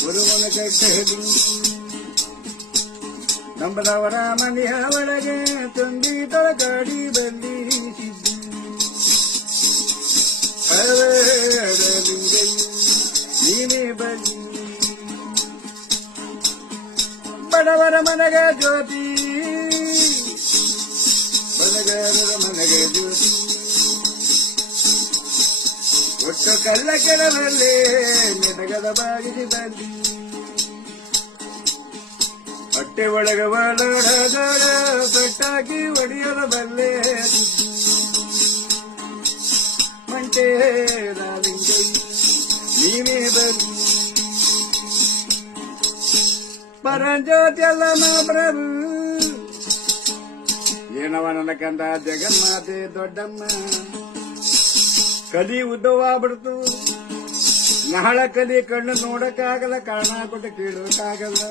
ಗುರುವನ ಕಟ್ಟಡಿ ನಂಬದವರ ಮನೆಯ ಒಳಗೆ ತಂದಿ ತೊಳಗಾಡಿ ಬಂದಿರಿಸಿದ್ದು ನೀನೇ ಬನ್ನಿ ಬಡವರ ಮನೆಗೆ ಜ್ಯೋತಿ ಬಡಗರ ಮನೆಗೆ ಜ್ಯೋತಿ ಒಟ್ಟು ಕಲ್ಲ ಕೆಳವಲ್ಲೇ ನೆನಗದ ಬಾಗಿಸಿ ಬಂದಿ ಹೊಟ್ಟೆ ಒಳಗ ಒಳಗಡ ಪೆಟ್ಟಾಕಿ ಒಡೆಯದ ಬಲ್ಲೆ ಮಂಟೆ ರಾಲಿಂಗೈ ನೀವೇ ಬನ್ನಿ ಪರಂಜ್ಯೋತಿಯಲ್ಲಮ್ಮ ಪ್ರಭು ಏನವ ನನ್ನ ಕಂದ ಜಗನ್ಮಾತೆ ದೊಡ್ಡಮ್ಮ ಕದಿ ಉದ್ದವಾಗ್ಬಿಡ್ತು ನಾಳ ಕದಿ ಕಣ್ಣು ನೋಡಕ್ಕಾಗಲ್ಲ ಕಾಣ ಕೊಟ್ಟು ಕೇಳೋಕ್ಕಾಗಲ್ಲ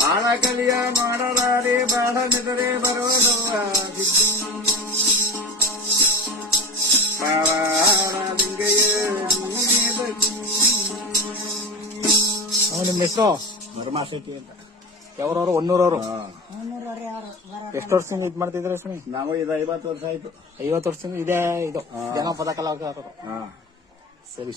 ಬಾಳ ಕಲಿಯ ಮಾಡಲಾರೆ ಬಾಳ ನಿದರೆ ಬರೋದವ್ವ ನಿಮ್ಮ ಹೆಸರು ಮರಮಾಸತಿ ಅಂತ ಯಾವ್ರವ್ರು ಒನ್ನೂರವ್ರು ಎಷ್ಟು ವರ್ಷದಿಂದ ಇದ್ ಮಾಡ್ತಿದ್ರೆ ಸ್ವಾಮಿ? ನಾವು ಇದು 50 ವರ್ಷ ಆಯ್ತು. 50 ವರ್ಷದಿಂದ ಇದೇ ಇದು ಜನಪದ ಕಲಾವಿದರು. ಹಾ ಸರಿ.